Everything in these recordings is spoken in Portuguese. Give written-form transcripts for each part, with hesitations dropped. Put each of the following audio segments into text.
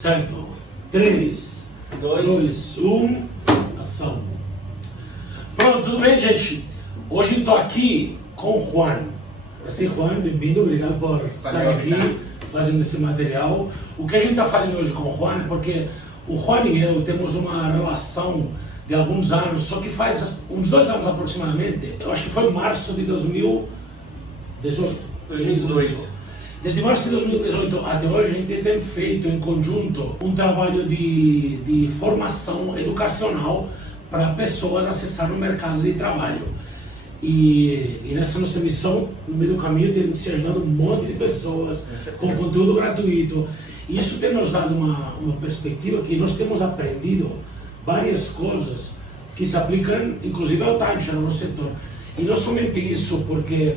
Certo? 3, 2, 1, ação. Pronto, tudo bem, gente? Hoje estou aqui com o Juan. Assim, Juan, bem-vindo, obrigado por estar aqui fazendo esse material. O que a gente está fazendo hoje com o Juan é porque o Juan e eu temos uma relação de alguns anos, só que faz uns 2 anos aproximadamente, eu acho que foi março de 2018. Desde março de 2018 até hoje, a gente tem feito em conjunto um trabalho de formação educacional para pessoas acessarem o mercado de trabalho. E nessa nossa missão, no meio do caminho, tem se ajudado um monte de pessoas com conteúdo gratuito. E isso tem nos dado uma perspectiva que nós temos aprendido várias coisas que se aplicam, inclusive ao timeshare, no setor. E não somente isso, porque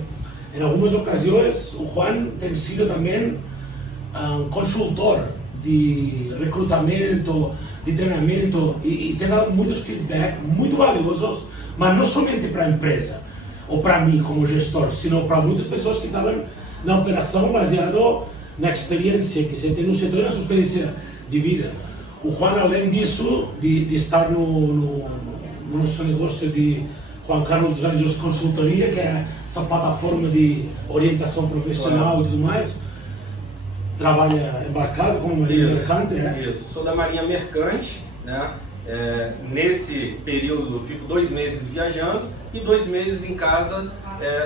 em algumas ocasiões, o Juan tem sido também um consultor de recrutamento, de treinamento e tem dado muitos feedback muito valiosos, mas não somente para a empresa ou para mim como gestor, sino para muitas pessoas que estavam na operação baseado na experiência que você tem no setor e na sua experiência de vida. O Juan, além disso, de estar no nosso negócio de Juan Carlos dos Anjos Consultoria, que é essa plataforma de orientação profissional e tudo mais, trabalha embarcado como marinha mercante, né? Isso, sou da Marinha Mercante, né? Nesse período eu fico 2 meses viajando e 2 meses em casa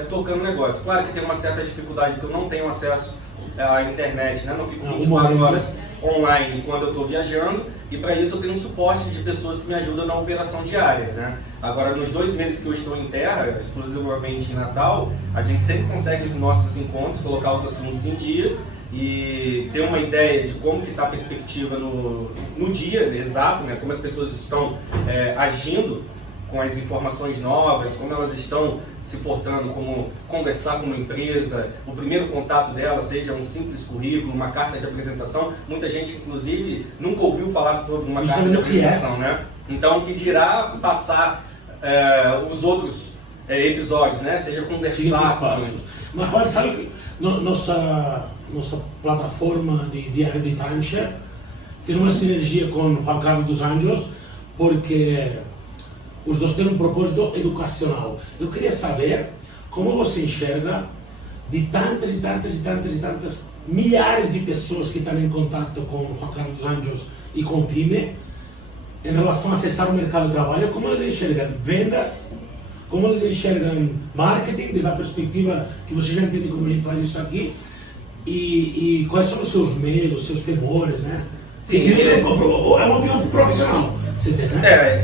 tocando negócio. Claro que tem uma certa dificuldade porque eu não tenho acesso à internet, né? Não fico 24 horas online quando eu estou viajando, e para isso eu tenho um suporte de pessoas que me ajudam na operação diária, né? Agora, nos 2 meses que eu estou em terra, exclusivamente em Natal, a gente sempre consegue nos nossos encontros colocar os assuntos em dia e ter uma ideia de como que está a perspectiva no dia exato, né? Como as pessoas estão agindo com as informações novas, como elas estão se portando, como conversar com uma empresa, o primeiro contato dela, seja um simples currículo, uma carta de apresentação. Muita gente, inclusive, nunca ouviu falar sobre uma carta de apresentação, né? Então, que dirá passar os outros episódios, né? Seja conversar com... Mas, Juan, sabe que nossa plataforma de diário de timeshare tem uma sinergia com o Juan Carlos dos Anjos, porque os dois têm um propósito educacional. Eu queria saber como você enxerga de tantas milhares de pessoas que estão em contato com o Juan Carlos dos Anjos e com o time em relação a acessar o mercado de trabalho, como eles enxergam vendas, como eles enxergam marketing, desde a perspectiva que você já entende como a gente faz isso aqui, e quais são os seus medos, seus temores, né? Sim, é uma opinião profissional.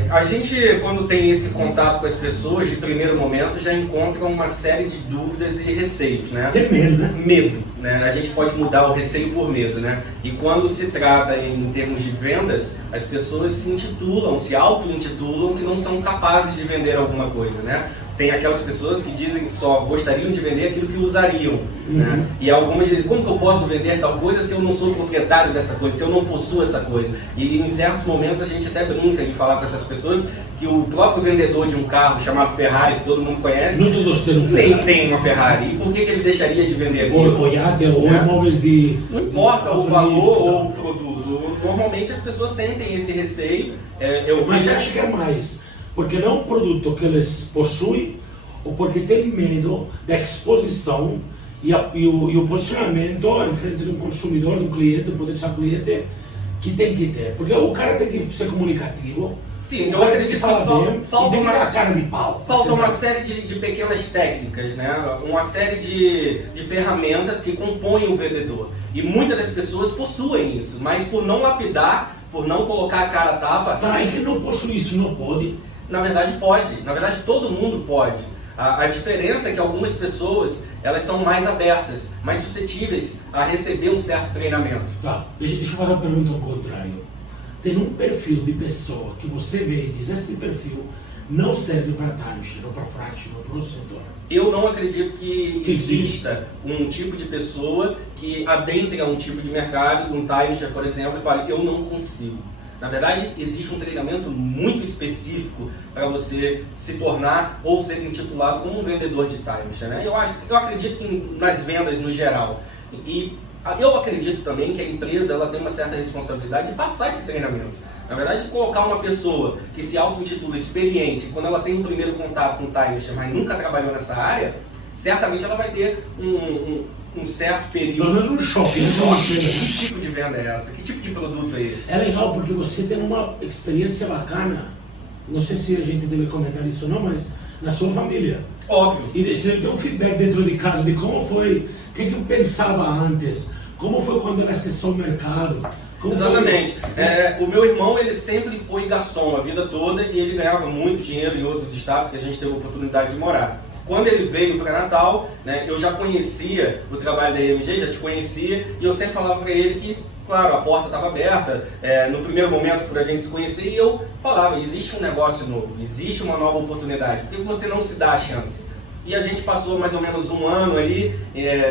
A gente, quando tem esse contato com as pessoas, de primeiro momento, já encontra uma série de dúvidas e receios, né? Tem medo, né? Medo, né? A gente pode mudar o receio por medo, né? E quando se trata em termos de vendas, as pessoas se auto-intitulam que não são capazes de vender alguma coisa, né? Tem aquelas pessoas que dizem que só gostariam de vender aquilo que usariam, né? E algumas dizem, como que eu posso vender tal coisa se eu não sou proprietário dessa coisa, se eu não possuo essa coisa? E em certos momentos a gente até brinca de falar com essas pessoas que o próprio vendedor de um carro chamado Ferrari, que todo mundo conhece, não todos têm um Ferrari. Nem tem uma Ferrari. E por que ele deixaria de vender aquilo? Ou iate, ou imóveis de... Não importa o valor ou o produto. Normalmente as pessoas sentem esse receio. Mas você acha que é mais porque não é um produto que eles possuem, ou porque tem medo da exposição e o posicionamento em frente de um consumidor, de um cliente, um potencial cliente, que tem que ter? Porque o cara tem que ser comunicativo. Sim, eu acredito que falta uma cara de pau. Falta uma série de pequenas técnicas, né? Uma série de ferramentas que compõem o vendedor. E muitas das pessoas possuem isso, mas por não lapidar, por não colocar a cara a tapa... Tá, e que não possui isso, não pode? Na verdade pode, na verdade todo mundo pode. A diferença é que algumas pessoas, elas são mais abertas, mais suscetíveis a receber um certo treinamento. Tá, deixa eu fazer uma pergunta ao contrário. Tem um perfil de pessoa que você vê e diz, esse perfil não serve para timeshare, ou para fraction, ou para o setor? Eu não acredito que exista um tipo de pessoa que adentre a um tipo de mercado, um timeshare, por exemplo, e fale, eu não consigo. Na verdade, existe um treinamento muito específico para você se tornar ou ser intitulado como um vendedor de timeshare, né? Eu acredito que nas vendas no geral. E Eu acredito também que a empresa ela tem uma certa responsabilidade de passar esse treinamento. Na verdade, colocar uma pessoa que se auto-intitula experiente, quando ela tem um primeiro contato com o timeshare, mas nunca trabalhou nessa área, certamente ela vai ter um certo período. Pelo menos um choque. Que tipo de venda é essa? Que tipo de produto é esse? É legal porque você tem uma experiência bacana, não sei se a gente deve comentar isso ou não, mas na sua família. Óbvio. E você tem um feedback dentro de casa de como foi, o que eu pensava antes, como foi quando ele acessou o mercado. Exatamente. O meu irmão, ele sempre foi garçom a vida toda e ele ganhava muito dinheiro em outros estados que a gente teve a oportunidade de morar. Quando ele veio para Natal, né, eu já conhecia o trabalho da IMG, já te conhecia, e eu sempre falava para ele que, claro, a porta estava aberta, no primeiro momento para a gente se conhecer, e eu falava, existe um negócio novo, existe uma nova oportunidade, por que você não se dá a chance? E a gente passou mais ou menos um ano ali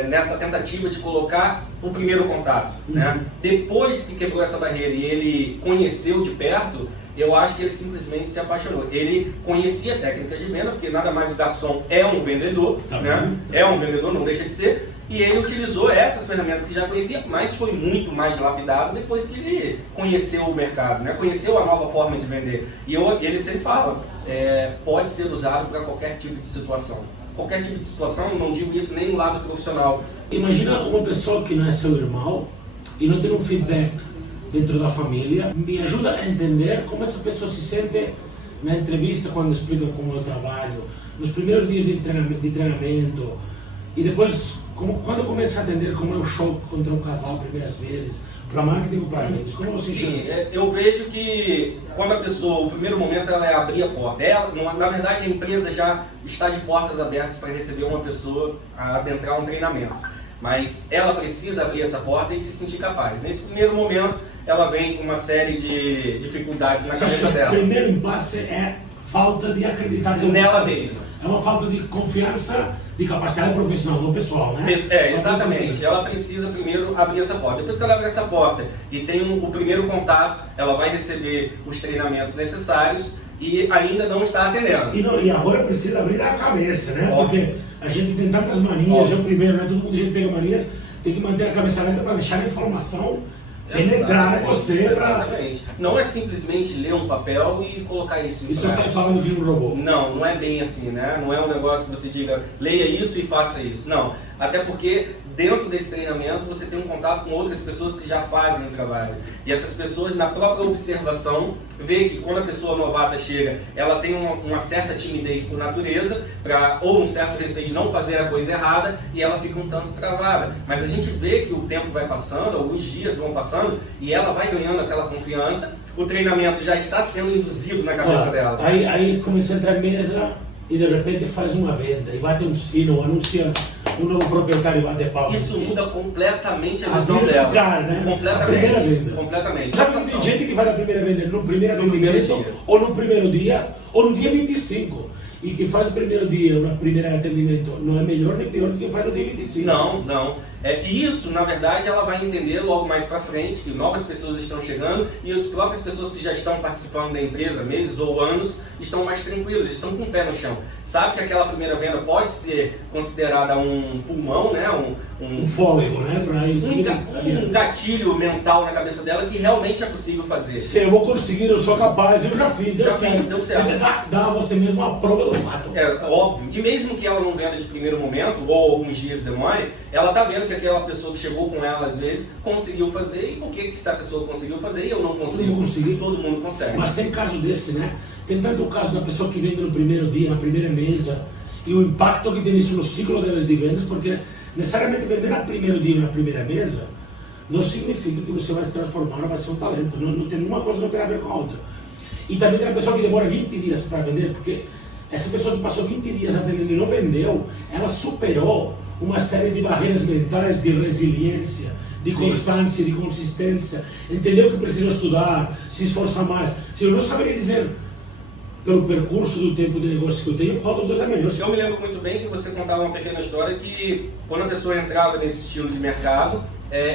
nessa tentativa de colocar o primeiro contato. Né? Depois que quebrou essa barreira e ele conheceu de perto, eu acho que ele simplesmente se apaixonou. Ele conhecia técnicas de venda, porque nada mais o garçom é um vendedor, né? É um vendedor, não deixa de ser, e ele utilizou essas ferramentas que já conhecia, mas foi muito mais lapidado depois que ele conheceu o mercado, né? Conheceu a nova forma de vender. E ele sempre fala, pode ser usado para qualquer tipo de situação. Qualquer tipo de situação, não digo isso nem no lado profissional. Imagina uma pessoa que não é seu irmão e não tem um feedback dentro da família. Me ajuda a entender como essa pessoa se sente na entrevista quando explica como eu trabalho, nos primeiros dias de treinamento e depois quando começa a entender como é o choque contra um casal primeiras vezes, para marketing ou para vendas. Como você Sim, eu vejo que quando a pessoa, o primeiro momento ela é abrir a porta. Na verdade, a empresa já está de portas abertas para receber uma pessoa a adentrar um treinamento. Mas ela precisa abrir essa porta e se sentir capaz. Nesse primeiro momento, ela vem com uma série de dificuldades na cabeça dela. O primeiro impasse é falta de acreditar nela mesma. É uma falta de confiança, de capacidade profissional, não pessoal, né? Exatamente. Ela precisa primeiro abrir essa porta. Depois que ela abrir essa porta e tem o primeiro contato, ela vai receber os treinamentos necessários e ainda não está atendendo. E agora precisa abrir a cabeça, né? Porque a gente tem tantas manias, eu primeiro, né? Todo mundo a gente pega manias, tem que manter a cabeça aberta para deixar a informação penetrar em você. Exatamente. Não é simplesmente ler um papel e colocar isso em Isso você sai falando que um robô. Não é bem assim, né? Não é um negócio que você diga, leia isso e faça isso. Não. Até porque dentro desse treinamento você tem um contato com outras pessoas que já fazem o trabalho. E essas pessoas, na própria observação, vê que quando a pessoa novata chega, ela tem uma certa timidez por natureza, ou um certo receio de não fazer a coisa errada, e ela fica um tanto travada. Mas a gente vê que o tempo vai passando, alguns dias vão passando, e ela vai ganhando aquela confiança, o treinamento já está sendo induzido na cabeça dela. Aí começa a entrar em mesa e de repente faz uma venda, e bate um sino, anuncia um novo proprietário e bate pau. Isso muda completamente a visão dela. Lugar, né? Completamente. A primeira venda. Completamente. Sabe que tem gente que faz a primeira venda no primeiro atendimento, ou no primeiro dia, ou no dia 25. E quem faz o primeiro dia, no primeiro atendimento, não é melhor nem pior do que quem faz no dia 25. Não. Isso, na verdade, ela vai entender logo mais pra frente que novas pessoas estão chegando e as próprias pessoas que já estão participando da empresa, meses ou anos, estão mais tranquilos, estão com o pé no chão. Sabe que aquela primeira venda pode ser considerada um pulmão, né? Um fôlego, né? Um gatilho mental na cabeça dela que realmente é possível fazer. Se eu vou conseguir, eu sou capaz, eu já fiz, deu certo. Deu certo. Você dá a você mesmo a prova do fato. É óbvio. E mesmo que ela não venda de primeiro momento, ou alguns dias demore, ela tá vendo que aquela pessoa que chegou com ela, às vezes, conseguiu fazer. E por que se a pessoa conseguiu fazer e eu não consigo? Todo mundo consegue. Mas tem caso desse, né? Tem tanto o caso da pessoa que vende no primeiro dia, na primeira mesa, e o impacto que tem isso no ciclo delas de vendas, porque necessariamente vender no primeiro dia, na primeira mesa, não significa que você vai se transformar ou vai ser um talento. Não tem uma coisa que não tem a ver com a outra. E também tem a pessoa que demora 20 dias para vender, porque essa pessoa que passou 20 dias atendendo e não vendeu, ela superou uma série de barreiras mentais de resiliência, de constância, de consistência, entendeu que precisa estudar, se esforçar mais. Se eu não saberia dizer, pelo percurso do tempo de negócio que eu tenho, qual dos dois é melhor. Eu me lembro muito bem que você contava uma pequena história que quando a pessoa entrava nesse estilo de mercado,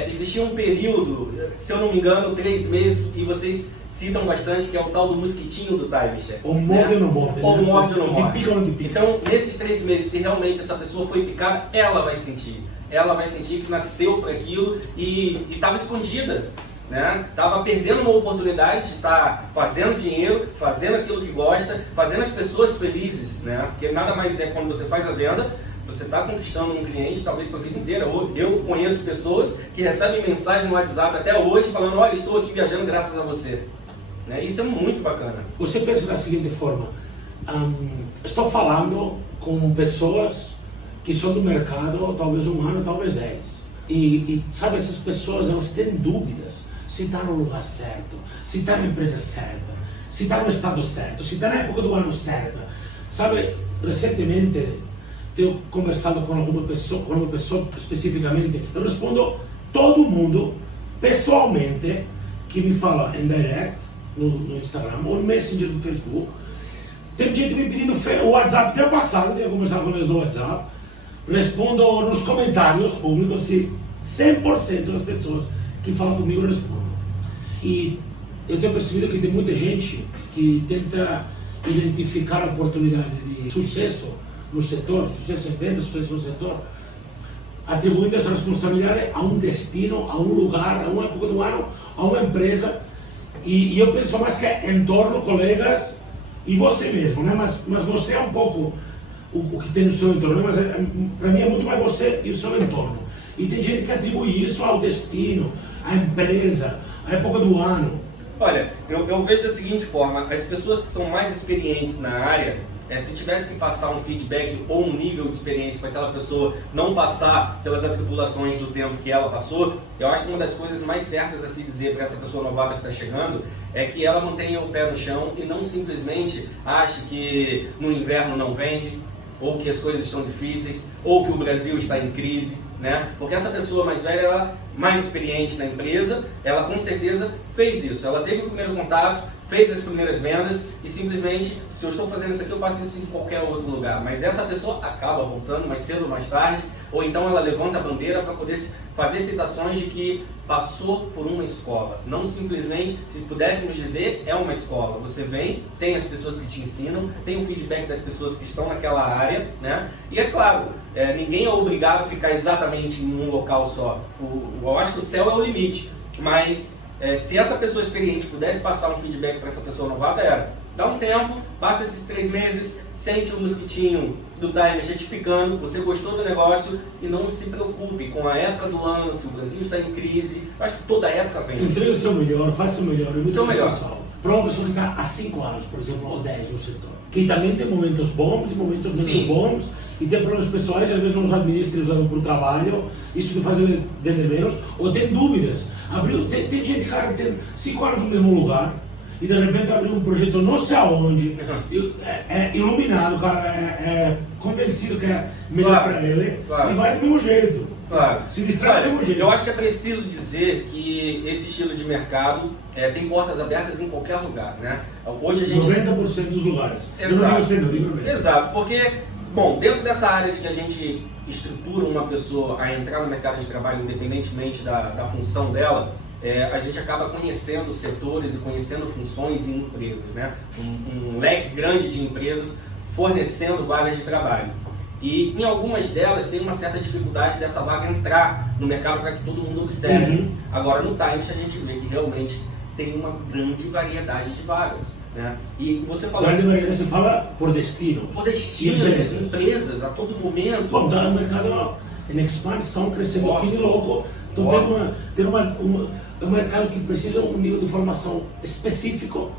existia um período, se eu não me engano, 3 meses, e vocês citam bastante, que é o tal do mosquitinho do timeshare. Ou morde ou não morde. Ou morde ou não morde. Te pica ou não te pica. Então, nesses 3 meses, se realmente essa pessoa foi picada, ela vai sentir. ela vai sentir que nasceu para aquilo e estava escondida, né? Tava perdendo uma oportunidade de estar fazendo dinheiro, fazendo aquilo que gosta, fazendo as pessoas felizes, né? Porque nada mais é quando você faz a venda, você está conquistando um cliente talvez para a vida inteira. Eu conheço pessoas que recebem mensagem no WhatsApp até hoje falando: olha, estou aqui viajando graças a você. Né? Isso é muito bacana. Você pensa da seguinte forma: estou falando com pessoas que são do mercado talvez 1 ano, talvez 10. E sabe, essas pessoas, elas têm dúvidas se está no lugar certo, se está na empresa certa, se está no estado certo, se está na época do ano certa. Sabe, recentemente tenho conversado com uma pessoa especificamente, eu respondo todo mundo pessoalmente que me fala em direct no Instagram ou no Messenger do Facebook. Tem gente me pedindo o WhatsApp, até passado, eu tenho conversado com eles no WhatsApp, respondo nos comentários públicos, se 100% das pessoas que falam comigo eu respondo. E eu tenho percebido que tem muita gente que tenta identificar a oportunidade de sucesso no setor, sucesso em venda, sucesso no setor, atribuindo essa responsabilidade a um destino, a um lugar, a uma época do ano, a uma empresa. E eu penso mais que é entorno, colegas e você mesmo, né? Mas você é um pouco o que tem no seu entorno, mas para mim é muito mais você e o seu entorno. E tem gente que atribui isso ao destino, à empresa, à época do ano. Olha, eu vejo da seguinte forma: as pessoas que são mais experientes na área, se tivesse que passar um feedback ou um nível de experiência para aquela pessoa não passar pelas atribulações do tempo que ela passou, eu acho que uma das coisas mais certas a se dizer para essa pessoa novata que está chegando é que ela mantenha o pé no chão e não simplesmente ache que no inverno não vende, ou que as coisas estão difíceis, ou que o Brasil está em crise, né? Porque essa pessoa mais velha, ela, mais experiente na empresa, ela com certeza fez isso. Ela teve o primeiro contato, fez as primeiras vendas e simplesmente, se eu estou fazendo isso aqui, eu faço isso em qualquer outro lugar. Mas essa pessoa acaba voltando mais cedo ou mais tarde, ou então ela levanta a bandeira para poder fazer citações de que passou por uma escola. Não simplesmente, se pudéssemos dizer, é uma escola. Você vem, tem as pessoas que te ensinam, tem o feedback das pessoas que estão naquela área, né? E é claro, ninguém é obrigado a ficar exatamente em um local só. Eu acho que o céu é o limite, mas se essa pessoa experiente pudesse passar um feedback para essa pessoa novata, dá um tempo, passa esses 3 meses, sente o mosquitinho do time retificando, você gostou do negócio e não se preocupe com a época do ano, se o Brasil está em crise. Eu acho que toda época vem. Entregue o seu melhor, faça o melhor. O seu melhor. Para uma pessoa que está há 5 anos, por exemplo, ou 10 no setor, que também tem momentos bons e momentos menos bons, e tem problemas pessoais, às vezes não os administra, eles levam para o trabalho, isso que faz ele vender menos, ou tem dúvidas. Tem gente, cara, que tem 5 anos no mesmo lugar, e de repente abriu um projeto não sei aonde, iluminado, cara, convencido que é melhor para ele, e vai do mesmo jeito. Claro. Se distrai do mesmo jeito. Eu acho que é preciso dizer que esse estilo de mercado tem portas abertas em qualquer lugar, né? Hoje a gente... 90% dos lugares. Exato. Exato, porque, bom, dentro dessa área de que a gente estrutura uma pessoa a entrar no mercado de trabalho independentemente da função dela, a gente acaba conhecendo setores e conhecendo funções em empresas, né? Um leque grande de empresas fornecendo vagas de trabalho. E em algumas delas tem uma certa dificuldade dessa vaga entrar no mercado para que todo mundo observe. Agora no Times a gente vê que realmente tem uma grande variedade de vagas, né? E você falou... Grande variedade, você fala por destino. Por destino, empresas a todo momento. Bom, tá, o mercado em expansão, crescendo aqui de louco. Então tem um mercado que precisa de um nível de formação específico.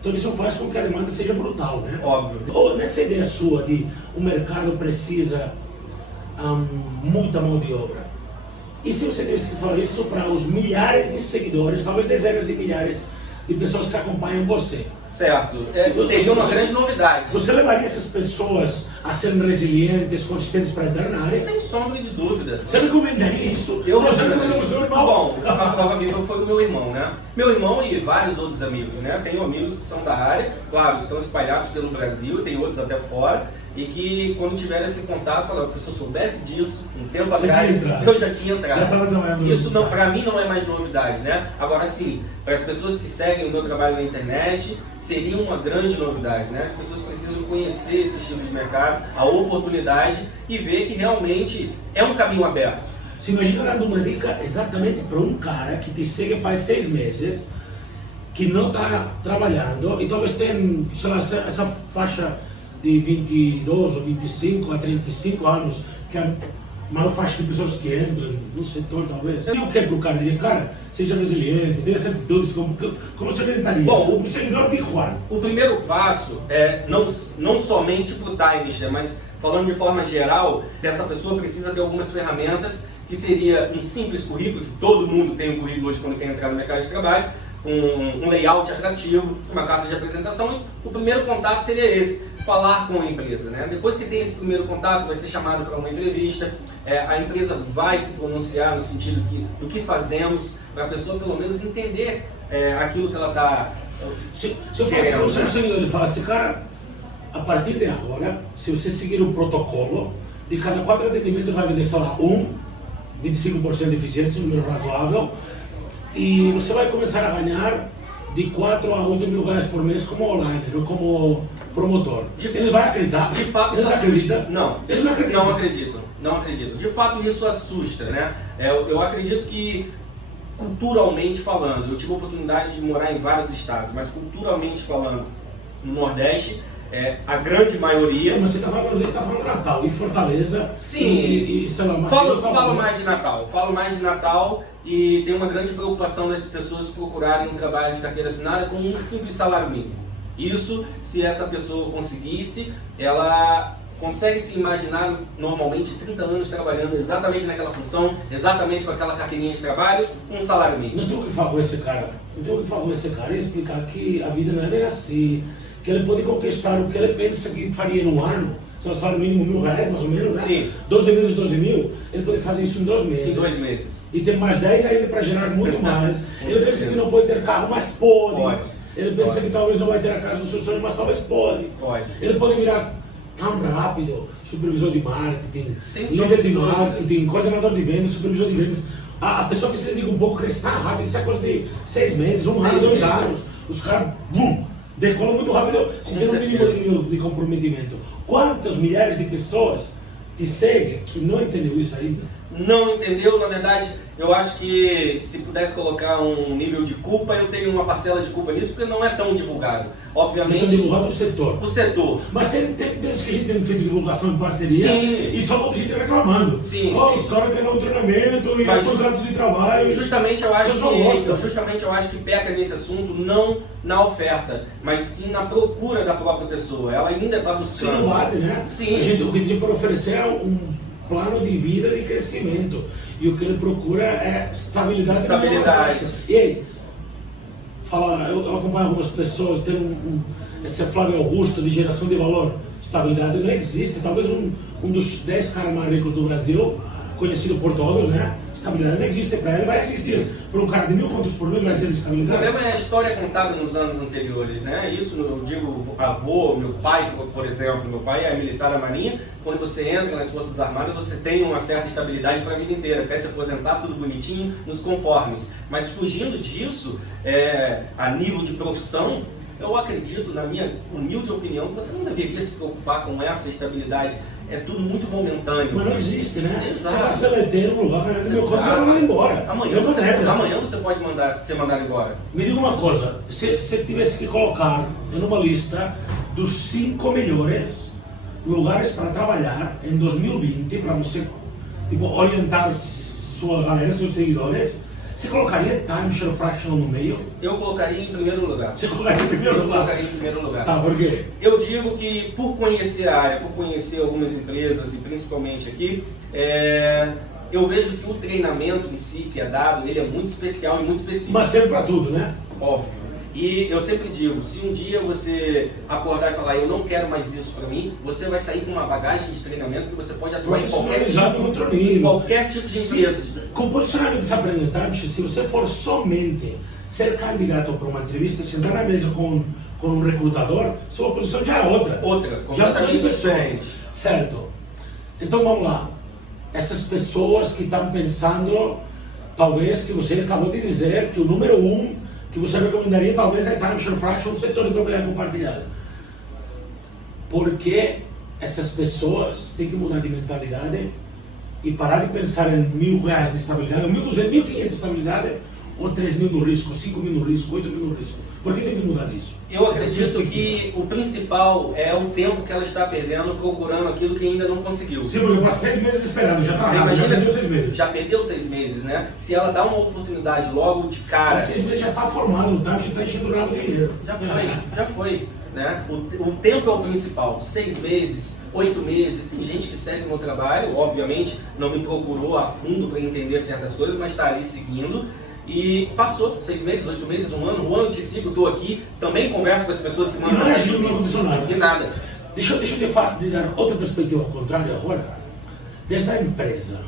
Então isso faz com que a demanda seja brutal, né? Óbvio. Ou nessa ideia sua de o mercado precisa muita mão de obra. E se você tivesse que falar isso para os milhares de seguidores, talvez dezenas de milhares de pessoas que acompanham você? Certo. Seria uma grande novidade. Você levaria essas pessoas a serem resilientes, consistentes para entrar na área? Sem sombra de dúvida. Você recomendaria isso? Você recomendaria para o seu irmão? Bom, a prova viva foi o meu irmão, né? Meu irmão e vários outros amigos, né? Tenho amigos que são da área, claro, estão espalhados pelo Brasil, tem outros até fora, e que quando tiveram esse contato, falaram, se eu soubesse disso um tempo atrás, eu já tinha entrado. Já estava trabalhando. Isso não, para mim não é mais novidade, né? Agora sim, para as pessoas que seguem o meu trabalho na internet, seria uma grande novidade, né? As pessoas precisam conhecer esse estilo de mercado enxergar a oportunidade e ver que realmente é um caminho aberto. Se imagina dando uma dica exatamente para um cara que te segue faz 6 meses, que não está trabalhando e talvez tenha, sei lá, essa faixa de 22 ou 25 a 35 anos, que é a maior faixa de pessoas que entram no setor, talvez. Eu digo o que para o cara? Diria, cara, seja resiliente, tenha essa atitude, como você orientaria? Bom, um seguidor de Juan. O primeiro passo é não somente para o Times, mas falando de forma geral, essa pessoa precisa ter algumas ferramentas, que seria um simples currículo, que todo mundo tem um currículo hoje quando quer entrar no mercado de trabalho, um layout atrativo, uma carta de apresentação, e o primeiro contato seria esse, falar com a empresa, né? Depois que tem esse primeiro contato, vai ser chamado para uma entrevista, a empresa vai se pronunciar no sentido do que fazemos, para a pessoa pelo menos entender aquilo que ela está Se eu fosse o seu seguidor e falasse, cara, a partir de agora, se você seguir o protocolo, de cada 4 atendimentos vai vender só lá 25% de eficiência, um número razoável, e você vai começar a ganhar de 4 a 8 mil reais por mês como online, ou como promotor. Ele vai acreditar? De fato, eles isso acreditam? assusta. Não, eles não acreditam. Não acredito. De fato, isso assusta, né? Eu acredito que, culturalmente falando, eu tive a oportunidade de morar em vários estados, mas culturalmente falando, no Nordeste, a grande maioria... Mas você está falando Natal, e Fortaleza, sim, e sei lá, falo mais de Natal, e tem uma grande preocupação das pessoas procurarem um trabalho de carteira assinada com um simples salário mínimo. Isso, se essa pessoa conseguisse, ela consegue se imaginar normalmente 30 anos trabalhando exatamente naquela função, exatamente com aquela carteirinha de trabalho, um salário mínimo. Nós temos que falar com esse cara. Nós temos que falar com esse cara e explicar que a vida não é bem assim, que ele pode conquistar o que ele pensa que faria no ano, seu salário mínimo R$1.000, mais ou menos, né? Sim. 12 vezes 12 mil, ele pode fazer isso em 2 meses. Em 2 meses. E ter mais 10 ainda para gerar muito mais. Ele pensa que não pode ter carro, mas pode. Ele pensa que talvez não vai ter a casa dos seus sonhos, mas talvez pode. Ele pode virar tão rápido, supervisor de marketing, líder de marketing, coordenador de vendas, supervisor de vendas. A pessoa que se dedica um pouco cresce tão rápido, isso é coisa de 6 meses, 1 ano, 2 anos. Os caras, decolam muito rápido, se tem um mínimo de comprometimento. Quantas milhares de pessoas te seguem que não entendeu isso ainda? Não entendeu, na verdade, eu acho que se pudesse colocar um nível de culpa, eu tenho uma parcela de culpa nisso, porque não é tão divulgado. Obviamente. Então, divulgado o setor. O setor. Mas tem vezes que a gente tem feito divulgação em parceria. Sim. E só muita gente reclamando. Sim. Os caras querem um treinamento e um contrato de trabalho. Justamente eu acho que peca nesse assunto não na oferta, mas sim na procura da própria pessoa. Ela ainda está buscando. Sim, não bate, né? Sim. O que a gente pode oferecer é um plano de vida de crescimento. E o que ele procura é estabilidade. E aí, eu acompanho algumas pessoas, tem esse Flávio Augusto de geração de valor. Estabilidade não existe. Talvez um dos 10 caras mais ricos do Brasil, conhecido por todos, né? Estabilidade não existe, para ele vai existir. Para um cara de 1.000 contos por mês vai ter estabilidade. O problema é a história contada nos anos anteriores, né? Isso eu digo avô, meu pai, por exemplo. Meu pai é militar da Marinha. Quando você entra nas Forças Armadas, você tem uma certa estabilidade para a vida inteira. Quer se aposentar, tudo bonitinho, nos conformes. Mas fugindo disso, a nível de profissão, eu acredito, na minha humilde opinião, que você não deveria se preocupar com essa estabilidade. É tudo muito momentâneo. Mas não existe, né? Exato. Você está CLT no lugar, né? Meu conto, você vai mandar embora. Amanhã você pode ser mandado embora. Me diga uma coisa, se você tivesse que colocar em uma lista dos 5 melhores lugares para trabalhar em 2020, para você orientar sua galera, seus seguidores, você colocaria Timeshare Fractional no meio? Eu colocaria em primeiro lugar. Você colocaria em primeiro lugar? Eu colocaria em primeiro lugar. Tá, por quê? Eu digo que por conhecer a área, por conhecer algumas empresas e principalmente aqui, eu vejo que o treinamento em si que é dado, ele é muito especial e muito específico. Mas serve para tudo, né? Óbvio. E eu sempre digo, se um dia você acordar e falar, eu não quero mais isso para mim, você vai sair com uma bagagem de treinamento que você pode atuar em qualquer tipo de empresa. Com posicionamento de aprendizagem, se você for somente ser candidato para uma entrevista, sentar na mesa com um recrutador, sua posição já é outra. Completamente diferente. Certo. Então vamos lá. Essas pessoas que estão pensando, talvez, que você acabou de dizer, que o número 1 que você recomendaria talvez é Timeshare Fraction no setor de propriedade compartilhada. Por que essas pessoas têm que mudar de mentalidade e parar de pensar em R$1.000 de estabilidade, 1.200, 1.500 de estabilidade, ou 3.000 no risco, 5.000 no risco, 8.000 no risco. Por que tem que mudar isso? Eu acredito que o principal é o tempo que ela está perdendo procurando aquilo que ainda não conseguiu. Sim, eu passo 6 meses esperando, já Você tá rápido, já imagina, perdeu 6 meses. já perdeu 6 meses, né? Se ela dá uma oportunidade logo de cara... 6 meses já está formado, tá? Já está enchendo o rabo de dinheiro. Já foi. Né? O tempo é o principal. 6 meses, 8 meses. Tem gente que segue no trabalho, obviamente não me procurou a fundo para entender certas coisas, mas está ali seguindo. E passou 6 meses, 8 meses, 1 ano. 1 ano te sigo, estou aqui, também converso com as pessoas que mandam mensagem. Não aconteceu nada. E nada. Deixa eu te dar outra perspectiva contrária agora, desde a empresa.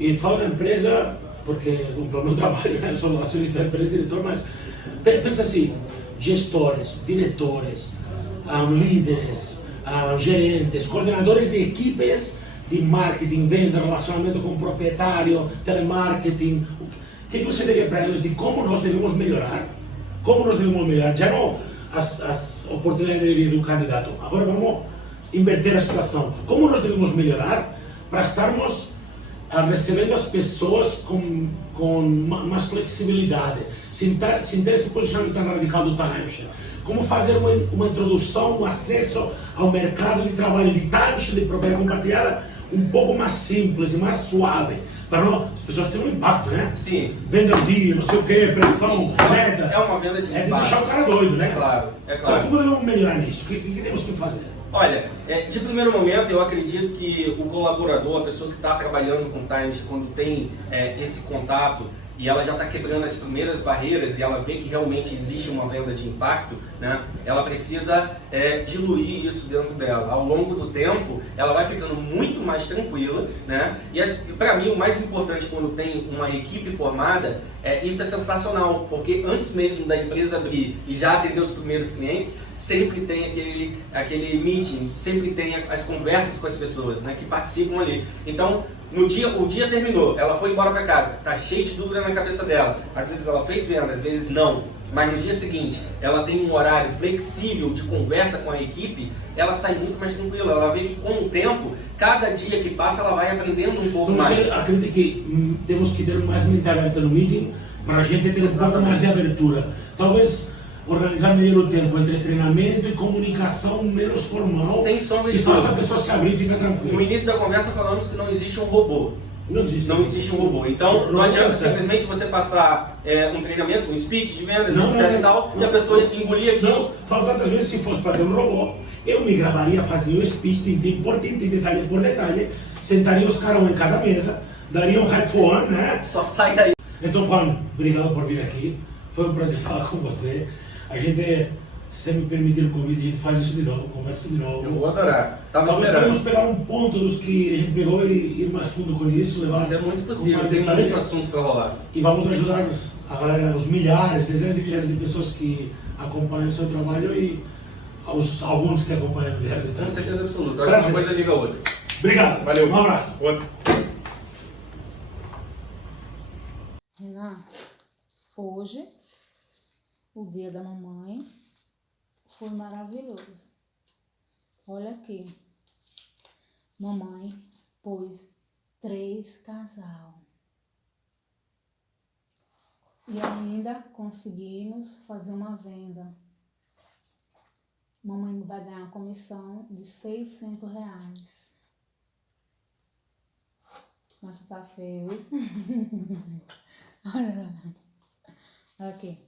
E falo da empresa porque, pelo meu trabalho, né? Eu sou acionista da empresa, diretor, mas pensa assim, gestores, diretores, líderes, gerentes, coordenadores de equipes de marketing, venda, relacionamento com o proprietário, telemarketing. O que você diria para eles de como nós devemos melhorar? Como nós devemos melhorar? Já não as oportunidades do candidato. Agora vamos inverter a situação. Como nós devemos melhorar para estarmos recebendo as pessoas com mais flexibilidade, sem ter esse posicionamento tão radical do timeshare? Como fazer uma introdução, um acesso ao mercado de trabalho de timeshare, de propriedade compartilhada, um pouco mais simples e mais suave, para as pessoas terem um impacto, né? Sim. Venda ao dia, não sei o que, pressão, meta. É uma venda de impacto. É de deixar o cara doido, né? É claro. Então, como devemos melhorar nisso? O que temos que fazer? Olha, de primeiro momento eu acredito que o colaborador, a pessoa que está trabalhando com Times, quando tem esse contato e ela já está quebrando as primeiras barreiras e ela vê que realmente existe uma venda de impacto, né, ela precisa diluir isso dentro dela. Ao longo do tempo, ela vai ficando muito mais tranquila, né, e para mim o mais importante quando tem uma equipe formada, isso é sensacional, porque antes mesmo da empresa abrir e já atender os primeiros clientes, sempre tem aquele meeting, sempre tem as conversas com as pessoas, né, que participam ali. Então, o dia terminou, ela foi embora para casa, tá cheio de dúvida na cabeça dela. Às vezes ela fez venda, às vezes não. Mas no dia seguinte, ela tem um horário flexível de conversa com a equipe, ela sai muito mais tranquila. Ela vê que com o tempo, cada dia que passa, ela vai aprendendo um pouco então, mais. Você acredita que temos que ter mais mentalidade no meeting para a gente ter um pouco mais de abertura? Talvez organizar melhor o tempo entre treinamento e comunicação menos formal. Sem sombra de dúvida. E faça a pessoa se abrir e ficar tranquila. No início da conversa falamos que não existe um robô. Não existe um robô. Então, não adianta simplesmente você passar um treinamento, um speech de vendas, etc e tal, e a pessoa engolir aquilo. Não, falo tantas vezes, se fosse para ter um robô, eu me gravaria fazendo um speech, tintim por tintim, detalhe por detalhe, sentaria os caras um em cada mesa, daria um headphone, né? Só sai daí. Então, Juan, obrigado por vir aqui. Foi um prazer falar com você. A gente, se você me permitir o convite, a gente faz isso de novo, conversa de novo. Eu vou adorar. Talvez podemos pegar um ponto dos que a gente pegou e ir mais fundo com isso, levar. Isso é muito possível, tem muito assunto para rolar. E vamos ajudar a galera, os milhares, dezenas de milhares de pessoas que acompanham o seu trabalho e aos alguns que acompanham o Diário de Times. Com certeza absoluta. Acho que uma coisa liga a outra. Obrigado. Valeu. Um abraço. Outro. Renan, hoje, o dia da mamãe foi maravilhoso. Olha aqui. Mamãe pôs 3 casal. E ainda conseguimos fazer uma venda. Mamãe vai ganhar uma comissão de R$600. Mas tu tá feliz? Olha lá. Aqui.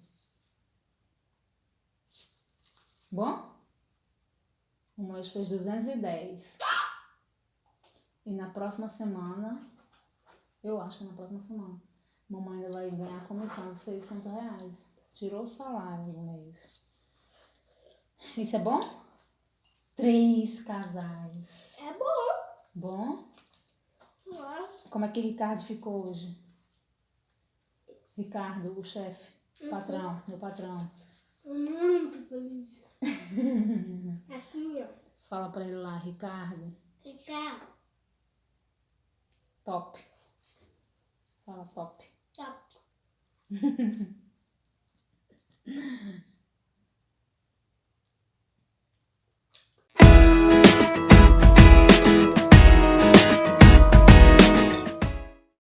Bom? O mês fez 210. E na próxima semana, eu acho que na próxima semana, mamãe ainda vai ganhar a comissão de R$600. Tirou o salário do mês. Isso é bom? 3 casais. É bom. Bom? Bom. Como é que Ricardo ficou hoje? Ricardo, o chefe, patrão, meu patrão. Muito feliz. Assim, ó. Fala pra ele lá, Ricardo. Ricardo. Top. Fala top. Top.